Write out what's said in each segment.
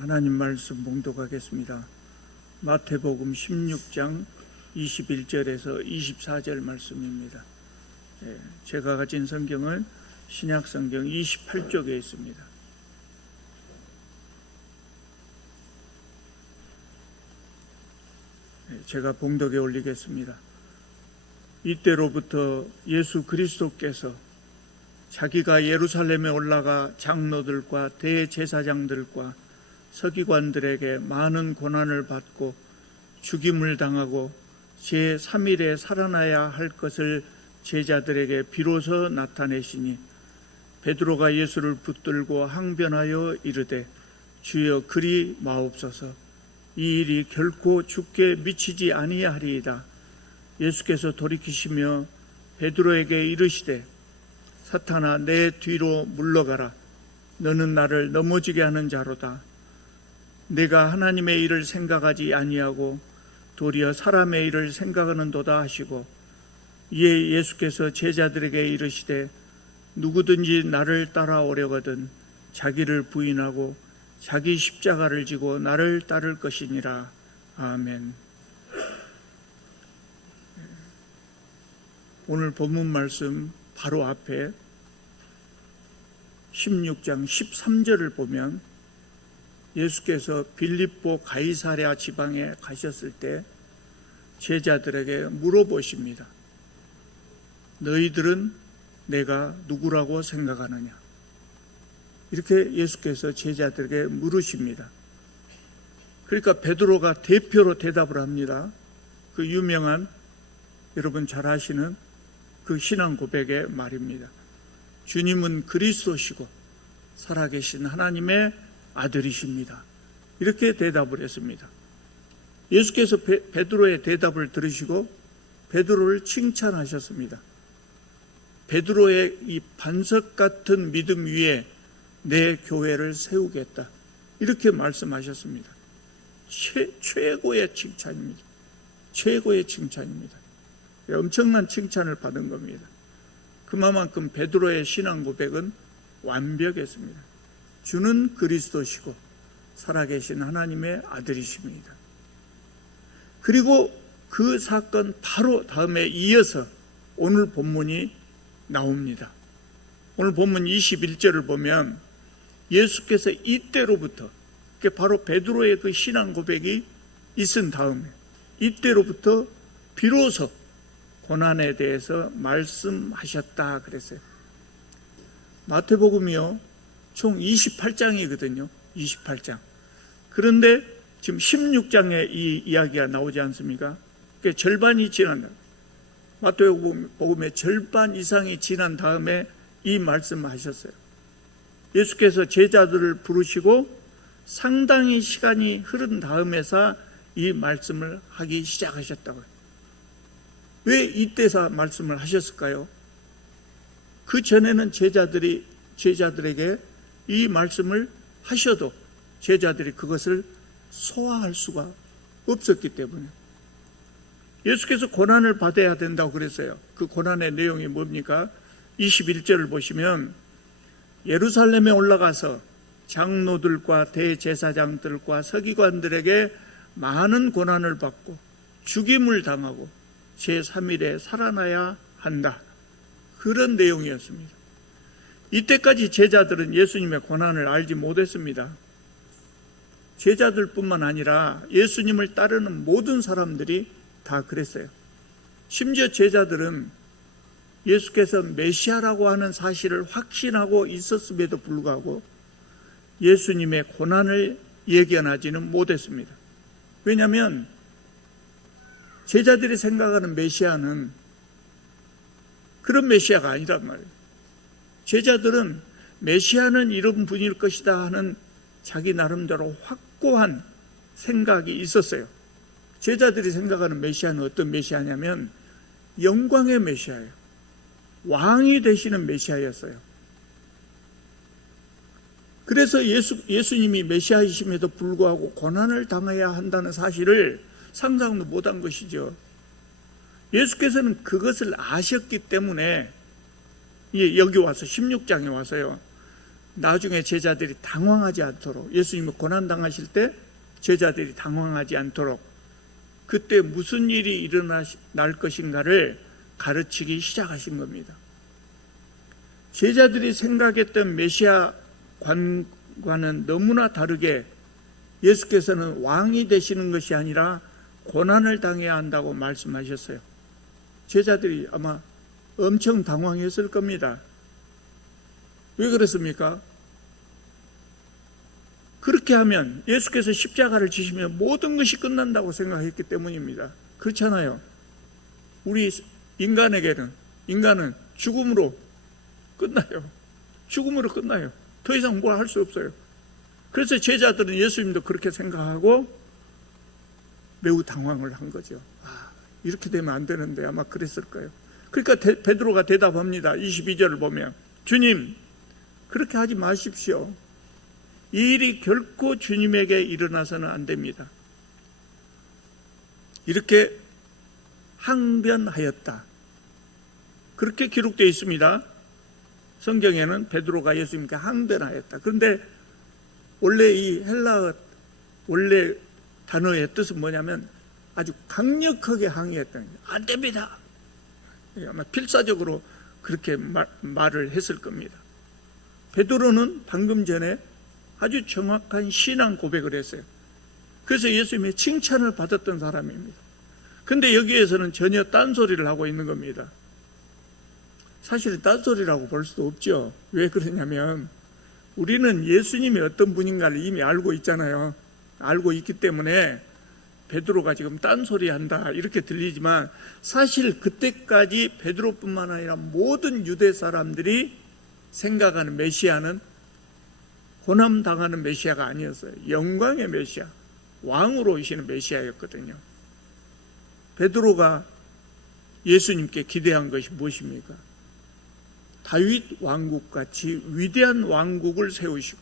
하나님 말씀 봉독하겠습니다. 마태복음 16장 21절에서 24절 말씀입니다. 제가 가진 성경은 신약성경 28쪽에 있습니다. 제가 봉독에 올리겠습니다. 이때로부터 예수 그리스도께서 자기가 예루살렘에 올라가 장로들과 대제사장들과 서기관들에게 많은 고난을 받고 죽임을 당하고 제3일에 살아나야 할 것을 제자들에게 비로소 나타내시니 베드로가 예수를 붙들고 항변하여 이르되 주여 그리 마옵소서 이 일이 결코 주께 미치지 아니하리이다. 예수께서 돌이키시며 베드로에게 이르시되 사탄아 내 뒤로 물러가라. 너는 나를 넘어지게 하는 자로다. 내가 하나님의 일을 생각하지 아니하고 도리어 사람의 일을 생각하는도다 하시고 이에 예수께서 제자들에게 이르시되 누구든지 나를 따라오려거든 자기를 부인하고 자기 십자가를 지고 나를 따를 것이니라. 아멘. 오늘 본문 말씀 바로 앞에 16장 13절을 보면 예수께서 빌립보 가이사랴 지방에 가셨을 때 제자들에게 물어보십니다. 너희들은 내가 누구라고 생각하느냐? 이렇게 예수께서 제자들에게 물으십니다. 그러니까 베드로가 대표로 대답을 합니다. 그 유명한 여러분 잘 아시는 그 신앙 고백의 말입니다. 주님은 그리스도시고 살아계신 하나님의 아들이십니다. 이렇게 대답을 했습니다. 예수께서 베드로의 대답을 들으시고 베드로를 칭찬하셨습니다. 베드로의 이 반석 같은 믿음 위에 내 교회를 세우겠다. 이렇게 말씀하셨습니다. 최고의 칭찬입니다. 최고의 칭찬입니다. 엄청난 칭찬을 받은 겁니다. 그만큼 베드로의 신앙 고백은 완벽했습니다. 주는 그리스도시고 살아계신 하나님의 아들이십니다. 그리고 그 사건 바로 다음에 이어서 오늘 본문이 나옵니다. 오늘 본문 21절을 보면 예수께서 이때로부터 바로 베드로의 그 신앙 고백이 있은 다음에 이때로부터 비로소 고난에 대해서 말씀하셨다 그랬어요. 마태복음이요 총 28장이거든요. 28장. 그런데 지금 16장에 이 이야기가 나오지 않습니까? 그러니까 절반이 지난 마태복음의 절반 이상이 지난 다음에 이 말씀을 하셨어요. 예수께서 제자들을 부르시고 상당히 시간이 흐른 다음에서 이 말씀을 하기 시작하셨다고요. 왜 이때서 말씀을 하셨을까요? 그 전에는 제자들에게 이 말씀을 하셔도 제자들이 그것을 소화할 수가 없었기 때문에 예수께서 고난을 받아야 된다고 그랬어요. 그 고난의 내용이 뭡니까? 21절을 보시면 예루살렘에 올라가서 장로들과 대제사장들과 서기관들에게 많은 고난을 받고 죽임을 당하고 제3일에 살아나야 한다. 그런 내용이었습니다. 이때까지 제자들은 예수님의 고난을 알지 못했습니다. 제자들뿐만 아니라 예수님을 따르는 모든 사람들이 다 그랬어요. 심지어 제자들은 예수께서 메시아라고 하는 사실을 확신하고 있었음에도 불구하고 예수님의 고난을 예견하지는 못했습니다. 왜냐하면 제자들이 생각하는 메시아는 그런 메시아가 아니란 말이에요. 제자들은 메시아는 이런 분일 것이다 하는 자기 나름대로 확고한 생각이 있었어요. 제자들이 생각하는 메시아는 어떤 메시아냐면 영광의 메시아예요. 왕이 되시는 메시아였어요. 그래서 예수님이 메시아이심에도 불구하고 고난을 당해야 한다는 사실을 상상도 못한 것이죠. 예수께서는 그것을 아셨기 때문에 여기 와서 16장에 와서요 나중에 제자들이 당황하지 않도록, 예수님이 고난당하실 때 제자들이 당황하지 않도록 그때 무슨 일이 일어날 것인가를 가르치기 시작하신 겁니다. 제자들이 생각했던 메시아 관과는 너무나 다르게 예수께서는 왕이 되시는 것이 아니라 고난을 당해야 한다고 말씀하셨어요. 제자들이 아마 엄청 당황했을 겁니다. 왜 그렇습니까? 그렇게 하면 예수께서 십자가를 지시면 모든 것이 끝난다고 생각했기 때문입니다. 그렇잖아요. 우리 인간은 죽음으로 끝나요. 죽음으로 끝나요. 더 이상 뭘 할 수 없어요. 그래서 제자들은 예수님도 그렇게 생각하고 매우 당황을 한 거죠. 이렇게 되면 안 되는데 아마 그랬을 거예요. 그러니까 베드로가 대답합니다. 22절을 보면, 주님, 그렇게 하지 마십시오. 이 일이 결코 주님에게 일어나서는 안 됩니다. 이렇게 항변하였다. 그렇게 기록되어 있습니다. 성경에는 베드로가 예수님께 항변하였다. 그런데 원래 이 헬라어 원래 단어의 뜻은 뭐냐면 아주 강력하게 항의했다는 거예요. 안 됩니다. 아마 필사적으로 그렇게 말을 했을 겁니다. 베드로는 방금 전에 아주 정확한 신앙 고백을 했어요. 그래서 예수님의 칭찬을 받았던 사람입니다. 그런데 여기에서는 전혀 딴소리를 하고 있는 겁니다. 사실은 딴소리라고 볼 수도 없죠. 왜 그러냐면 우리는 예수님이 어떤 분인가를 이미 알고 있잖아요. 알고 있기 때문에 베드로가 지금 딴소리 한다 이렇게 들리지만 사실 그때까지 베드로뿐만 아니라 모든 유대 사람들이 생각하는 메시아는 고난당하는 메시아가 아니었어요. 영광의 메시아, 왕으로 오시는 메시아였거든요. 베드로가 예수님께 기대한 것이 무엇입니까? 다윗 왕국같이 위대한 왕국을 세우시고,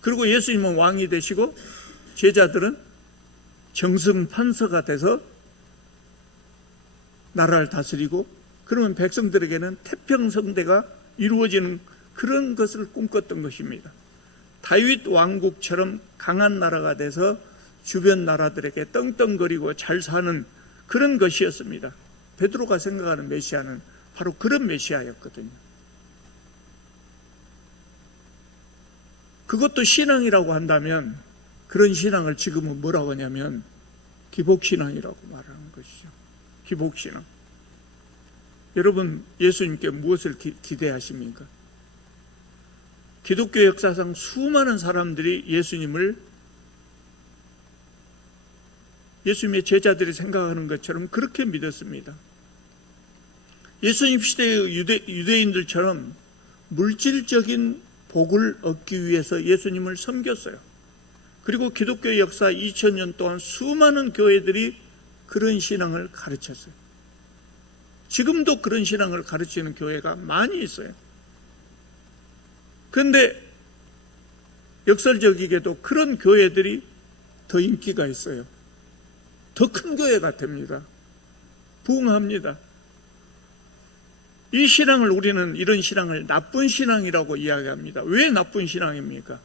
그리고 예수님은 왕이 되시고 제자들은 정승판서가 돼서 나라를 다스리고, 그러면 백성들에게는 태평성대가 이루어지는 그런 것을 꿈꿨던 것입니다. 다윗 왕국처럼 강한 나라가 돼서 주변 나라들에게 떵떵거리고 잘 사는 그런 것이었습니다. 베드로가 생각하는 메시아는 바로 그런 메시아였거든요. 그것도 신앙이라고 한다면 그런 신앙을 지금은 뭐라고 하냐면 기복신앙이라고 말하는 것이죠. 기복신앙. 여러분, 예수님께 무엇을 기대하십니까? 기독교 역사상 수많은 사람들이 예수님의 제자들이 생각하는 것처럼 그렇게 믿었습니다. 예수님 시대의 유대인들처럼 물질적인 복을 얻기 위해서 예수님을 섬겼어요. 그리고 기독교 역사 2000년 동안 수많은 교회들이 그런 신앙을 가르쳤어요. 지금도 그런 신앙을 가르치는 교회가 많이 있어요. 그런데 역설적이게도 그런 교회들이 더 인기가 있어요. 더 큰 교회가 됩니다. 부흥합니다. 이 신앙을 우리는 이런 신앙을 나쁜 신앙이라고 이야기합니다. 왜 나쁜 신앙입니까?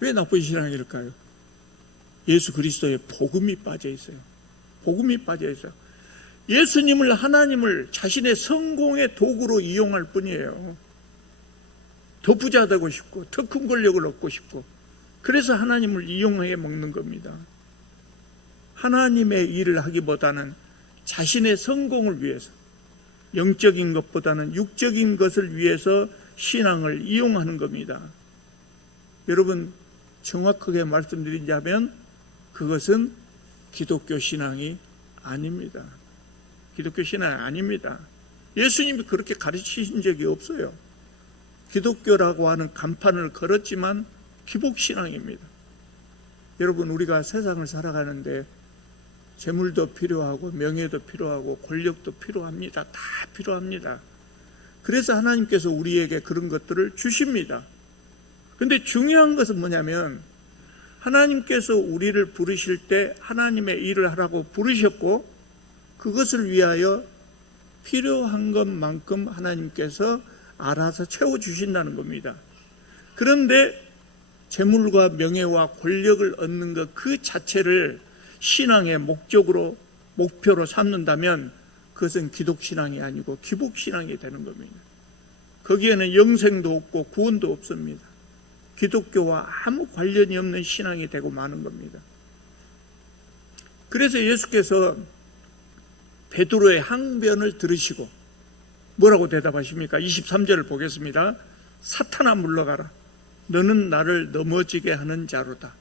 왜 나쁜 신앙일까요? 예수 그리스도의 복음이 빠져 있어요. 복음이 빠져 있어요. 예수님을, 하나님을 자신의 성공의 도구로 이용할 뿐이에요. 더 부자 되고 싶고 더 큰 권력을 얻고 싶고, 그래서 하나님을 이용해 먹는 겁니다. 하나님의 일을 하기보다는 자신의 성공을 위해서, 영적인 것보다는 육적인 것을 위해서 신앙을 이용하는 겁니다. 여러분, 정확하게 말씀드리자면 그것은 기독교 신앙이 아닙니다. 기독교 신앙이 아닙니다. 예수님이 그렇게 가르치신 적이 없어요. 기독교라고 하는 간판을 걸었지만 기복신앙입니다. 여러분, 우리가 세상을 살아가는데 재물도 필요하고 명예도 필요하고 권력도 필요합니다. 다 필요합니다. 그래서 하나님께서 우리에게 그런 것들을 주십니다. 그런데 중요한 것은 뭐냐면 하나님께서 우리를 부르실 때 하나님의 일을 하라고 부르셨고, 그것을 위하여 필요한 것만큼 하나님께서 알아서 채워주신다는 겁니다. 그런데 재물과 명예와 권력을 얻는 것 그 자체를 신앙의 목표로 삼는다면 그것은 기독신앙이 아니고 기복신앙이 되는 겁니다. 거기에는 영생도 없고 구원도 없습니다. 기독교와 아무 관련이 없는 신앙이 되고 마는 겁니다. 그래서 예수께서 베드로의 항변을 들으시고 뭐라고 대답하십니까? 23절을 보겠습니다. 사탄아 물러가라. 너는 나를 넘어지게 하는 자로다.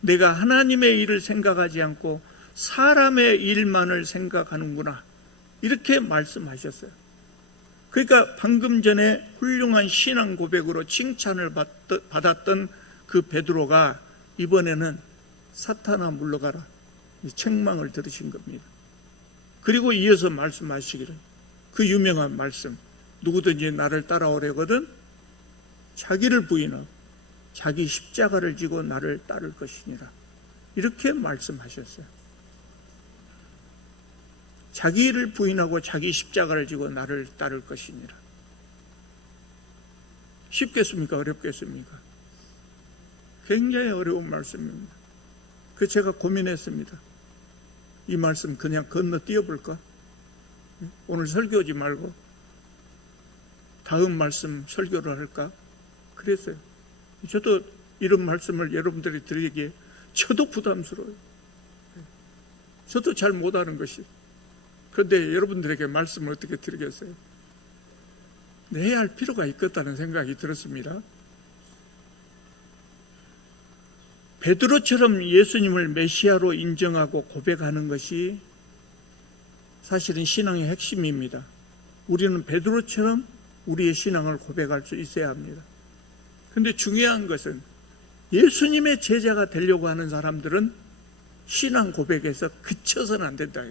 내가 하나님의 일을 생각하지 않고 사람의 일만을 생각하는구나. 이렇게 말씀하셨어요. 그러니까 방금 전에 훌륭한 신앙 고백으로 칭찬을 받았던 그 베드로가 이번에는 사탄아 물러가라. 책망을 들으신 겁니다. 그리고 이어서 말씀하시기를, 그 유명한 말씀, 누구든지 나를 따라오려거든 자기를 부인하고 자기 십자가를 지고 나를 따를 것이니라. 이렇게 말씀하셨어요. 자기를 부인하고 자기 십자가를 지고 나를 따를 것이니라. 쉽겠습니까? 어렵겠습니까? 굉장히 어려운 말씀입니다. 그래서 제가 고민했습니다. 이 말씀 그냥 건너뛰어볼까? 오늘 설교하지 말고 다음 말씀 설교를 할까? 그랬어요. 저도 이런 말씀을 여러분들이 드리기에 저도 부담스러워요. 저도 잘 못하는 것이. 그런데 여러분들에게 말씀을 어떻게 드리겠어요? 해야 할 필요가 있겠다는 생각이 들었습니다. 베드로처럼 예수님을 메시아로 인정하고 고백하는 것이 사실은 신앙의 핵심입니다. 우리는 베드로처럼 우리의 신앙을 고백할 수 있어야 합니다. 그런데 중요한 것은 예수님의 제자가 되려고 하는 사람들은 신앙 고백에서 그쳐서는 안 된다.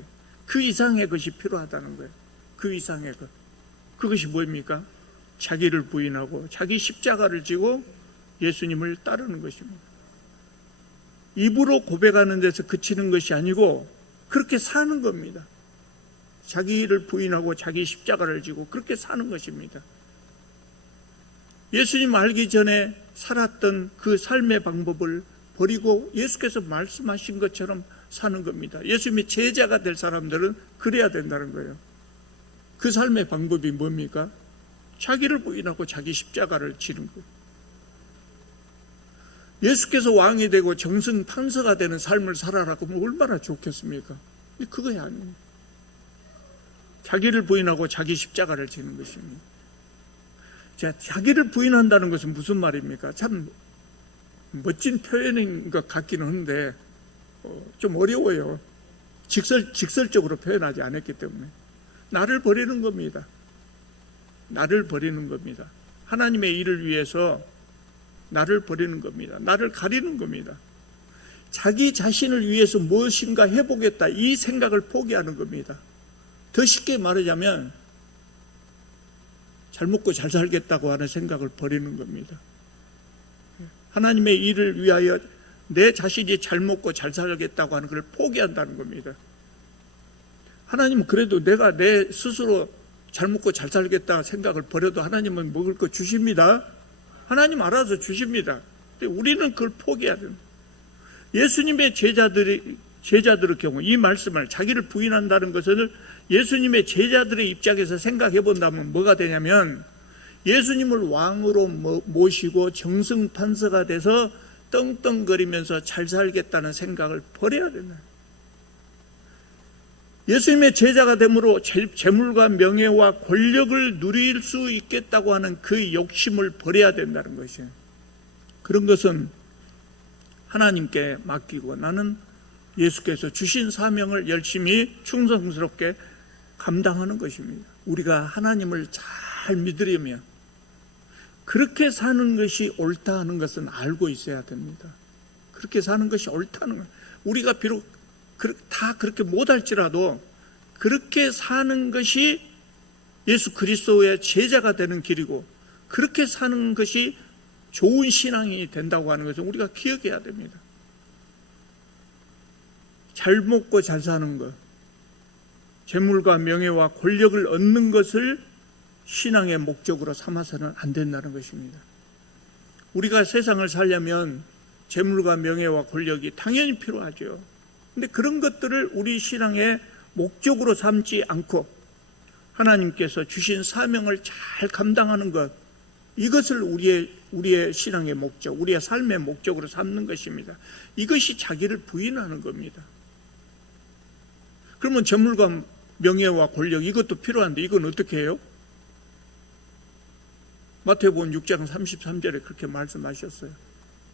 그 이상의 것이 필요하다는 거예요. 그 이상의 것. 그것이 뭡니까? 자기를 부인하고 자기 십자가를 지고 예수님을 따르는 것입니다. 입으로 고백하는 데서 그치는 것이 아니고 그렇게 사는 겁니다. 자기를 부인하고 자기 십자가를 지고 그렇게 사는 것입니다. 예수님 알기 전에 살았던 그 삶의 방법을 버리고 예수께서 말씀하신 것처럼 사는 겁니다. 예수님의 제자가 될 사람들은 그래야 된다는 거예요. 그 삶의 방법이 뭡니까? 자기를 부인하고 자기 십자가를 지는 거예요. 예수께서 왕이 되고 정승 판서가 되는 삶을 살아라 그러면 얼마나 좋겠습니까? 근데 그거야 아니에요. 자기를 부인하고 자기 십자가를 지는 것입니다. 자, 자기를 부인한다는 것은 무슨 말입니까? 참 멋진 표현인 것 같기는 한데 좀 어려워요. 직설적으로 표현하지 않았기 때문에. 나를 버리는 겁니다. 나를 버리는 겁니다. 하나님의 일을 위해서 나를 버리는 겁니다. 나를 가리는 겁니다. 자기 자신을 위해서 무엇인가 해보겠다 이 생각을 포기하는 겁니다. 더 쉽게 말하자면 잘 먹고 잘 살겠다고 하는 생각을 버리는 겁니다. 하나님의 일을 위하여 내 자신이 잘 먹고 잘 살겠다고 하는 걸 포기한다는 겁니다. 하나님은 그래도 내가 내 스스로 잘 먹고 잘 살겠다 생각을 버려도 하나님은 먹을 거 주십니다. 하나님 알아서 주십니다. 근데 우리는 그걸 포기해야 됩니다. 예수님의 제자들의 경우 이 말씀을 자기를 부인한다는 것을 예수님의 제자들의 입장에서 생각해 본다면 뭐가 되냐면 예수님을 왕으로 모시고 정승 판서가 돼서 떵떵거리면서 잘 살겠다는 생각을 버려야 된다. 예수님의 제자가 됨으로 재물과 명예와 권력을 누릴 수 있겠다고 하는 그 욕심을 버려야 된다는 것이에요. 그런 것은 하나님께 맡기고 나는 예수께서 주신 사명을 열심히 충성스럽게 감당하는 것입니다. 우리가 하나님을 잘 믿으려면 그렇게 사는 것이 옳다 하는 것은 알고 있어야 됩니다. 그렇게 사는 것이 옳다는 거예요. 우리가 비록 다 그렇게 못할지라도 그렇게 사는 것이 예수 그리스도의 제자가 되는 길이고 그렇게 사는 것이 좋은 신앙이 된다고 하는 것을 우리가 기억해야 됩니다. 잘 먹고 잘 사는 것, 재물과 명예와 권력을 얻는 것을 신앙의 목적으로 삼아서는 안 된다는 것입니다. 우리가 세상을 살려면 재물과 명예와 권력이 당연히 필요하죠. 근데 그런 것들을 우리 신앙의 목적으로 삼지 않고 하나님께서 주신 사명을 잘 감당하는 것, 이것을 우리의 신앙의 목적, 우리의 삶의 목적으로 삼는 것입니다. 이것이 자기를 부인하는 겁니다. 그러면 재물과 명예와 권력, 이것도 필요한데 이건 어떻게 해요? 마태복음 6장 33절에 그렇게 말씀하셨어요.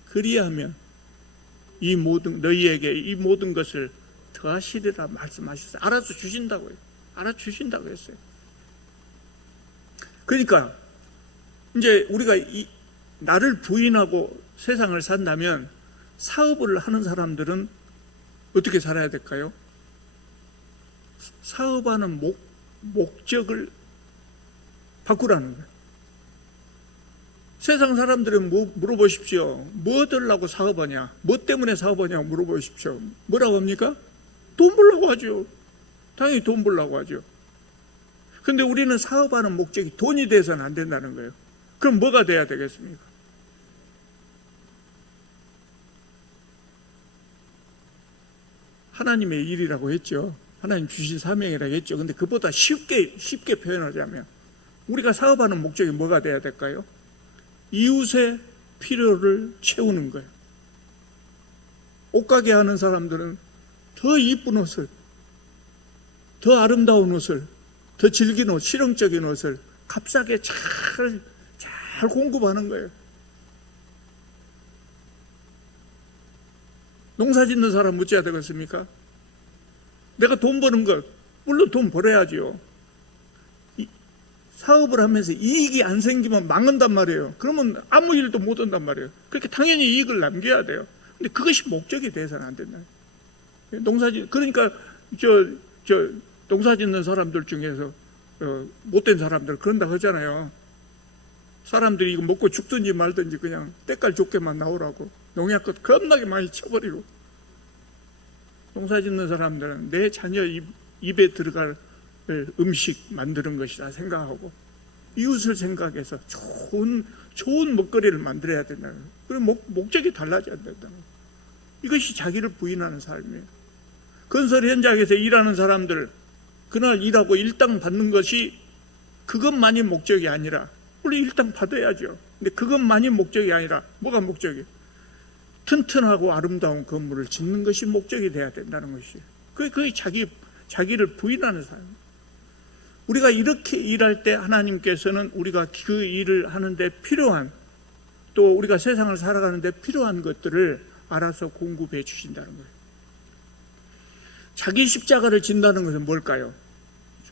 그리하면 너희에게 이 모든 것을 더하시리라 말씀하셨어요. 알아서 주신다고요. 알아주신다고 했어요. 그러니까 이제 우리가 나를 부인하고 세상을 산다면 사업을 하는 사람들은 어떻게 살아야 될까요? 사업하는 목적을 바꾸라는 거예요. 세상 사람들은 물어보십시오. 뭐 얻으려고 사업하냐? 뭐 때문에 사업하냐고 물어보십시오. 뭐라고 합니까? 돈 벌려고 하죠. 당연히 돈 벌려고 하죠. 근데 우리는 사업하는 목적이 돈이 돼서는 안 된다는 거예요. 그럼 뭐가 돼야 되겠습니까? 하나님의 일이라고 했죠. 하나님 주신 사명이라고 했죠. 근데 그보다 쉽게 표현하자면 우리가 사업하는 목적이 뭐가 돼야 될까요? 이웃의 필요를 채우는 거예요. 옷가게 하는 사람들은 더 이쁜 옷을, 더 아름다운 옷을, 더 질긴 옷, 실용적인 옷을 값싸게 잘 공급하는 거예요. 농사 짓는 사람 어찌해야 되겠습니까? 내가 돈 버는 것, 물론 돈 벌어야지요. 사업을 하면서 이익이 안 생기면 망한단 말이에요. 그러면 아무 일도 못 한단 말이에요. 그렇게 당연히 이익을 남겨야 돼요. 근데 그것이 목적이 돼서는 안 된다. 그러니까 농사 짓는 사람들 중에서 못된 사람들 그런다 하잖아요. 사람들이 이거 먹고 죽든지 말든지 그냥 때깔 좋게만 나오라고 농약껏 겁나게 많이 쳐버리고, 농사 짓는 사람들은 내 자녀 입에 들어갈 음식 만드는 것이다 생각하고 이웃을 생각해서 좋은 먹거리를 만들어야 된다는 거예요. 그럼 목적이 달라져야 된다는 거예요. 이것이 자기를 부인하는 삶이에요. 건설 현장에서 일하는 사람들, 그날 일하고 일당 받는 것이 그것만이 목적이 아니라, 우리 일당 받아야죠. 근데 그것만이 목적이 아니라 뭐가 목적이에요? 튼튼하고 아름다운 건물을 짓는 것이 목적이 돼야 된다는 것이에요. 그게 자기를 부인하는 삶이에요. 우리가 이렇게 일할 때 하나님께서는 우리가 그 일을 하는데 필요한, 또 우리가 세상을 살아가는데 필요한 것들을 알아서 공급해 주신다는 거예요. 자기 십자가를 진다는 것은 뭘까요?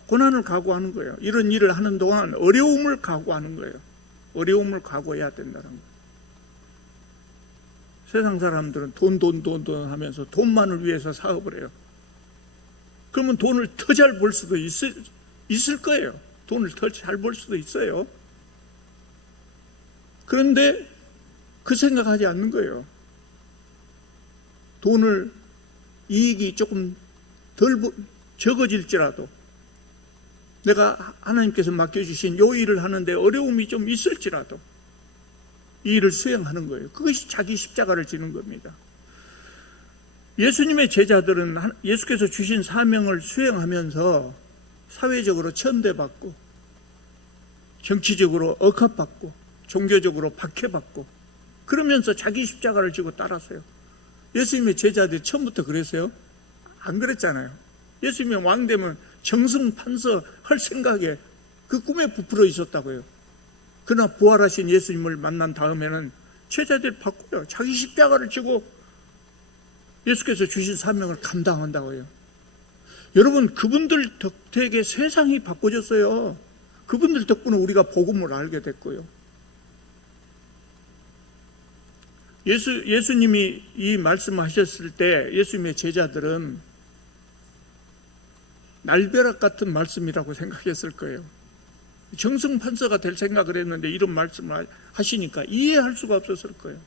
고난을 각오하는 거예요. 이런 일을 하는 동안 어려움을 각오하는 거예요. 어려움을 각오해야 된다는 거예요. 세상 사람들은 돈 하면서 돈만을 위해서 사업을 해요. 그러면 돈을 더 잘 벌 수도 있을 거예요. 돈을 더 잘 벌 수도 있어요. 그런데 그 생각하지 않는 거예요. 돈을, 이익이 조금 적어질지라도 내가 하나님께서 맡겨주신 요 일을 하는데 어려움이 좀 있을지라도 이 일을 수행하는 거예요. 그것이 자기 십자가를 지는 겁니다. 예수님의 제자들은 예수께서 주신 사명을 수행하면서 사회적으로 천대받고, 정치적으로 억압받고, 종교적으로 박해받고, 그러면서 자기 십자가를 지고 따랐어요. 예수님의 제자들이 처음부터 그랬어요? 안 그랬잖아요. 예수님이 왕 되면 정승판서 할 생각에 그 꿈에 부풀어 있었다고요. 그러나 부활하신 예수님을 만난 다음에는 제자들이 바꿔요. 자기 십자가를 지고 예수께서 주신 사명을 감당한다고요. 여러분, 그분들 덕택에 세상이 바꿔졌어요. 그분들 덕분에 우리가 복음을 알게 됐고요. 예수님이 이 말씀하셨을 때 예수님의 제자들은 날벼락 같은 말씀이라고 생각했을 거예요. 정승판서가 될 생각을 했는데 이런 말씀을 하시니까 이해할 수가 없었을 거예요.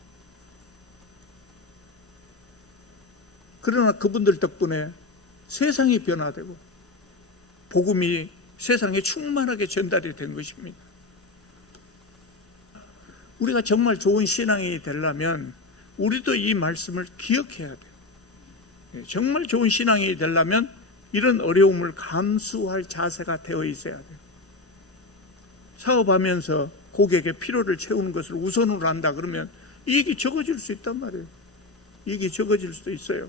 그러나 그분들 덕분에 세상이 변화되고 복음이 세상에 충만하게 전달이 된 것입니다. 우리가 정말 좋은 신앙이 되려면 우리도 이 말씀을 기억해야 돼요. 정말 좋은 신앙이 되려면 이런 어려움을 감수할 자세가 되어 있어야 돼요. 사업하면서 고객의 필요를 채우는 것을 우선으로 한다 그러면 이익이 적어질 수 있단 말이에요. 이익이 적어질 수도 있어요.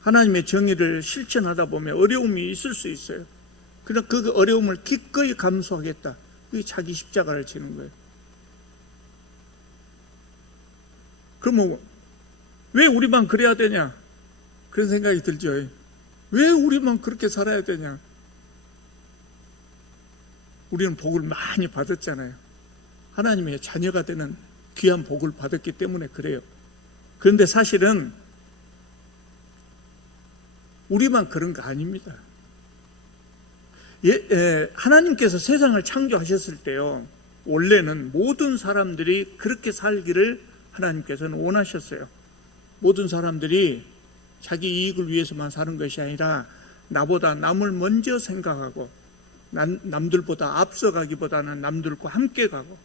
하나님의 정의를 실천하다 보면 어려움이 있을 수 있어요. 그러나 그 어려움을 기꺼이 감수하겠다. 그게 자기 십자가를 지는 거예요. 그러면 왜 우리만 그래야 되냐? 그런 생각이 들죠. 왜 우리만 그렇게 살아야 되냐? 우리는 복을 많이 받았잖아요. 하나님의 자녀가 되는 귀한 복을 받았기 때문에 그래요. 그런데 사실은 우리만 그런 거 아닙니다. 하나님께서 세상을 창조하셨을 때요, 원래는 모든 사람들이 그렇게 살기를 하나님께서는 원하셨어요. 모든 사람들이 자기 이익을 위해서만 사는 것이 아니라 나보다 남을 먼저 생각하고 남들보다 앞서가기보다는 남들과 함께 가고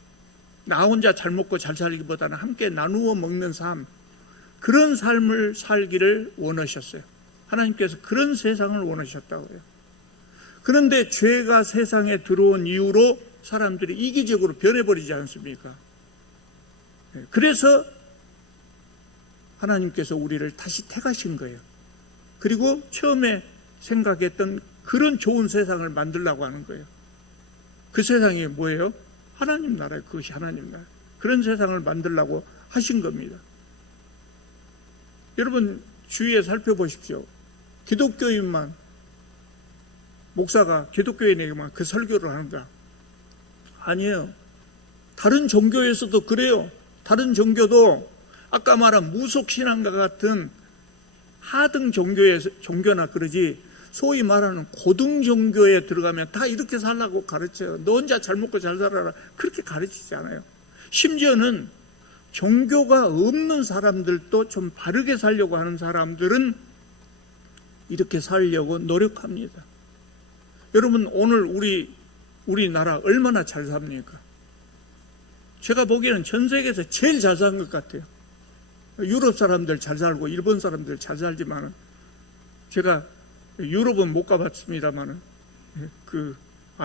나 혼자 잘 먹고 잘 살기보다는 함께 나누어 먹는 삶, 그런 삶을 살기를 원하셨어요. 하나님께서 그런 세상을 원하셨다고요. 그런데 죄가 세상에 들어온 이후로 사람들이 이기적으로 변해버리지 않습니까? 그래서 하나님께서 우리를 다시 택하신 거예요. 그리고 처음에 생각했던 그런 좋은 세상을 만들려고 하는 거예요. 그 세상이 뭐예요? 하나님 나라예요. 그것이 하나님 나라. 그런 세상을 만들려고 하신 겁니다. 여러분 주위에 살펴보십시오. 기독교인만, 목사가 기독교인에게만 그 설교를 하는가? 아니에요. 다른 종교에서도 그래요. 다른 종교도 아까 말한 무속신앙과 같은 하등 종교나 그러지, 소위 말하는 고등 종교에 들어가면 다 이렇게 살라고 가르쳐요. 너 혼자 잘 먹고 잘 살아라, 그렇게 가르치지 않아요. 심지어는 종교가 없는 사람들도 좀 바르게 살려고 하는 사람들은 이렇게 살려고 노력합니다. 여러분 오늘 우리나라 얼마나 잘 삽니까? 제가 보기에는 전 세계에서 제일 잘 사는 것 같아요. 유럽 사람들 잘 살고 일본 사람들 잘 살지만은, 제가 유럽은 못 가봤습니다만은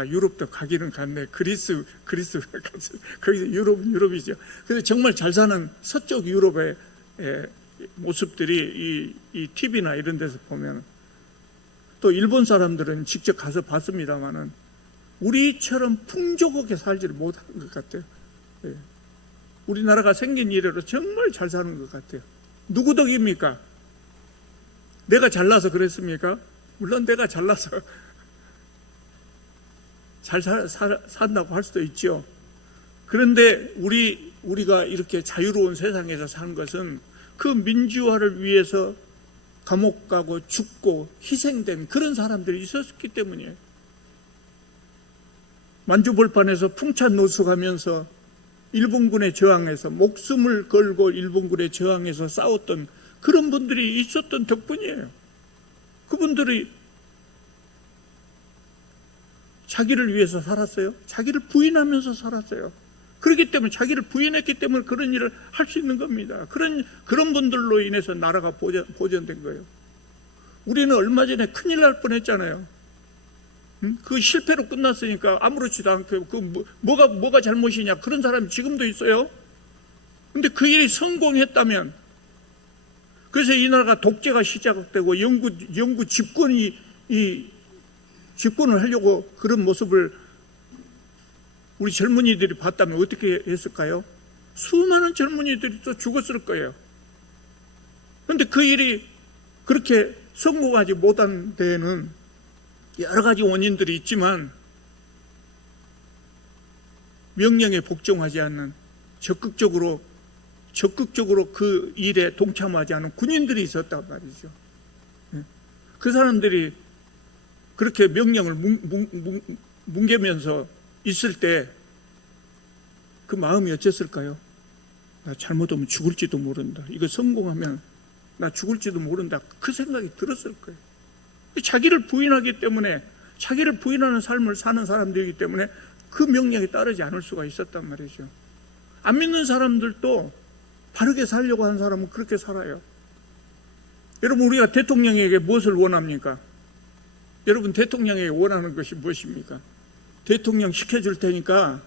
유럽도 가기는 갔네. 그리스 거기서 유럽이죠. 그래서 정말 잘 사는 서쪽 유럽의 모습들이 이 TV나 이런 데서 보면, 또 일본 사람들은 직접 가서 봤습니다만은 우리처럼 풍족하게 살지를 못하는 것 같아요. 우리나라가 생긴 이래로 정말 잘 사는 것 같아요. 누구 덕입니까? 내가 잘나서 그랬습니까? 물론 내가 잘나서 잘 산다고 할 수도 있죠. 그런데 우리가 이렇게 자유로운 세상에서 사는 것은 그 민주화를 위해서 감옥 가고 죽고 희생된 그런 사람들이 있었기 때문이에요. 만주벌판에서 풍찬노숙하면서 일본군에 저항해서 목숨을 걸고 일본군에 저항해서 싸웠던 그런 분들이 있었던 덕분이에요. 그분들이 자기를 위해서 살았어요. 자기를 부인하면서 살았어요. 그렇기 때문에 자기를 부인했기 때문에 그런 일을 할 수 있는 겁니다. 그런 분들로 인해서 나라가 보존된 거예요. 우리는 얼마 전에 큰일 날 뻔했잖아요. 그 실패로 끝났으니까 아무렇지도 않고 뭐가 잘못이냐, 그런 사람이 지금도 있어요. 근데 그 일이 성공했다면, 그래서 이 나라가 독재가 시작되고 영구 집권을 하려고 그런 모습을 우리 젊은이들이 봤다면 어떻게 했을까요? 수많은 젊은이들이 또 죽었을 거예요. 그런데 그 일이 그렇게 성공하지 못한 데에는 여러 가지 원인들이 있지만, 명령에 복종하지 않는, 적극적으로 그 일에 동참하지 않은 군인들이 있었단 말이죠. 그 사람들이 그렇게 명령을 뭉개면서 있을 때 그 마음이 어땠을까요? 나 잘못하면 죽을지도 모른다. 이거 성공하면 나 죽을지도 모른다. 그 생각이 들었을 거예요. 자기를 부인하기 때문에, 자기를 부인하는 삶을 사는 사람들이기 때문에 그 명령에 따르지 않을 수가 있었단 말이죠. 안 믿는 사람들도 바르게 살려고 하는 사람은 그렇게 살아요. 여러분, 우리가 대통령에게 무엇을 원합니까? 여러분, 대통령에게 원하는 것이 무엇입니까? 대통령 시켜줄 테니까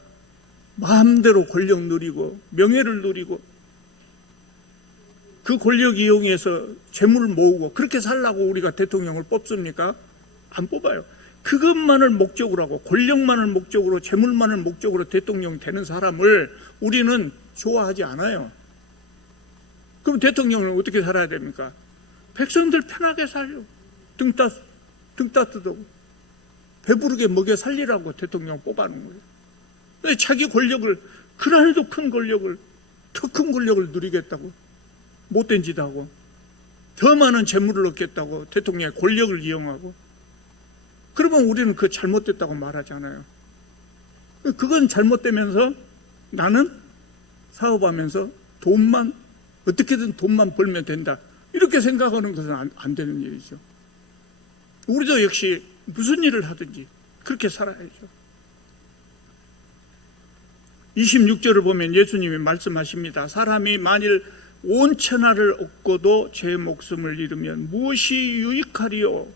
마음대로 권력 누리고 명예를 누리고 그 권력 이용해서 재물을 모으고 그렇게 살라고 우리가 대통령을 뽑습니까? 안 뽑아요. 그것만을 목적으로 하고 권력만을 목적으로 재물만을 목적으로 대통령 되는 사람을 우리는 좋아하지 않아요. 그럼 대통령은 어떻게 살아야 됩니까? 백성들 편하게 살려. 등 따뜻하고 배부르게 먹여 살리라고 대통령 뽑아놓은 거예요. 왜 자기 권력을, 그라도 큰 권력을, 더 큰 권력을 누리겠다고 못된 짓 하고 더 많은 재물을 얻겠다고 대통령의 권력을 이용하고, 그러면 우리는 그거 잘못됐다고 말하잖아요. 그건 잘못되면서 나는 사업하면서 어떻게든 돈만 벌면 된다, 이렇게 생각하는 것은 안 되는 일이죠. 우리도 역시 무슨 일을 하든지 그렇게 살아야죠. 26절을 보면 예수님이 말씀하십니다. 사람이 만일 온 천하를 얻고도 제 목숨을 잃으면 무엇이 유익하리요?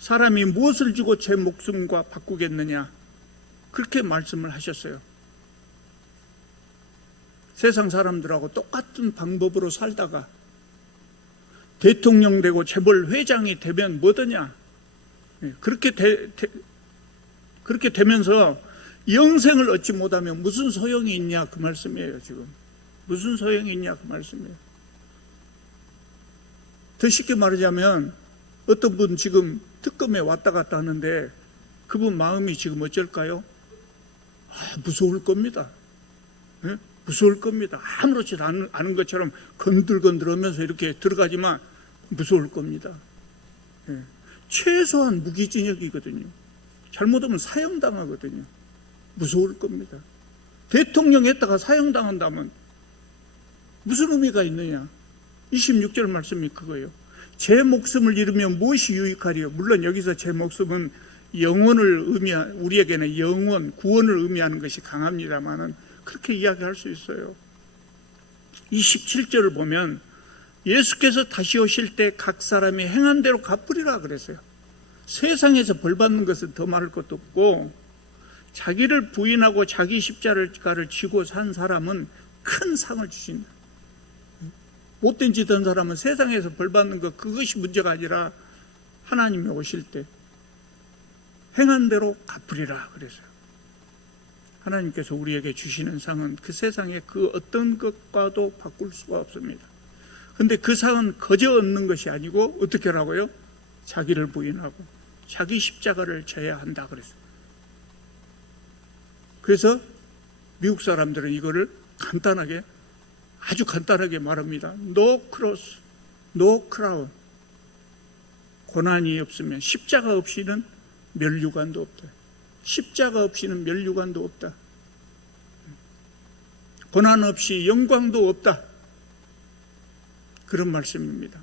사람이 무엇을 주고 제 목숨과 바꾸겠느냐? 그렇게 말씀을 하셨어요. 세상 사람들하고 똑같은 방법으로 살다가 대통령 되고 재벌 회장이 되면 뭐더냐? 그렇게 되면서 영생을 얻지 못하면 무슨 소용이 있냐, 그 말씀이에요. 지금 무슨 소용이 있냐, 그 말씀이에요. 더 쉽게 말하자면 어떤 분 지금 특검에 왔다 갔다 하는데 그분 마음이 지금 어쩔까요? 무서울 겁니다. 네? 무서울 겁니다. 아무렇지도 않은 것처럼 건들건들하면서 이렇게 들어가지만 무서울 겁니다. 네. 최소한 무기징역이거든요. 잘못하면 사형당하거든요. 무서울 겁니다. 대통령 했다가 사형당한다면 무슨 의미가 있느냐? 26절 말씀이 그거예요. 제 목숨을 잃으면 무엇이 유익하리요? 물론 여기서 제 목숨은 영혼을 우리에게는 영원, 구원을 의미하는 것이 강합니다만은 그렇게 이야기할 수 있어요. 27절을 보면 예수께서 다시 오실 때 각 사람이 행한 대로 갚으리라 그랬어요. 세상에서 벌받는 것은 더 말할 것도 없고, 자기를 부인하고 자기 십자가를 지고 산 사람은 큰 상을 주신다. 못된 짓 한 사람은 세상에서 벌받는 것, 그것이 문제가 아니라 하나님이 오실 때 행한 대로 갚으리라 그랬어요. 하나님께서 우리에게 주시는 상은 그 세상의 그 어떤 것과도 바꿀 수가 없습니다. 그런데 그 상은 거저 얻는 것이 아니고 어떻게 하라고요? 자기를 부인하고 자기 십자가를 져야 한다 그랬어요. 그래서 미국 사람들은 이거를 아주 간단하게 말합니다. No cross, no crown. 고난이 없으면, 십자가 없이는 면류관도 없다. 십자가 없이는 면류관도 없다. 고난 없이 영광도 없다. 그런 말씀입니다.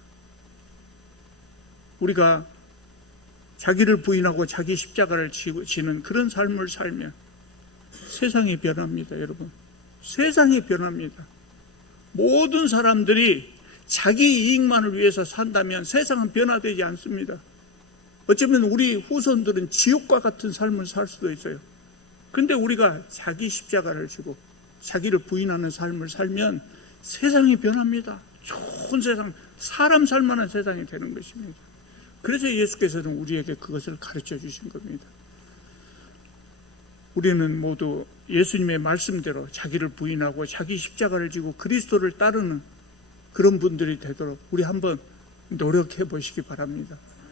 우리가 자기를 부인하고 자기 십자가를 지는 그런 삶을 살면 세상이 변합니다, 여러분. 세상이 변합니다. 모든 사람들이 자기 이익만을 위해서 산다면 세상은 변화되지 않습니다. 어쩌면 우리 후손들은 지옥과 같은 삶을 살 수도 있어요. 그런데 우리가 자기 십자가를 지고 자기를 부인하는 삶을 살면 세상이 변합니다. 좋은 세상, 사람 살만한 세상이 되는 것입니다. 그래서 예수께서는 우리에게 그것을 가르쳐 주신 겁니다. 우리는 모두 예수님의 말씀대로 자기를 부인하고 자기 십자가를 지고 그리스도를 따르는 그런 분들이 되도록 우리 한번 노력해 보시기 바랍니다.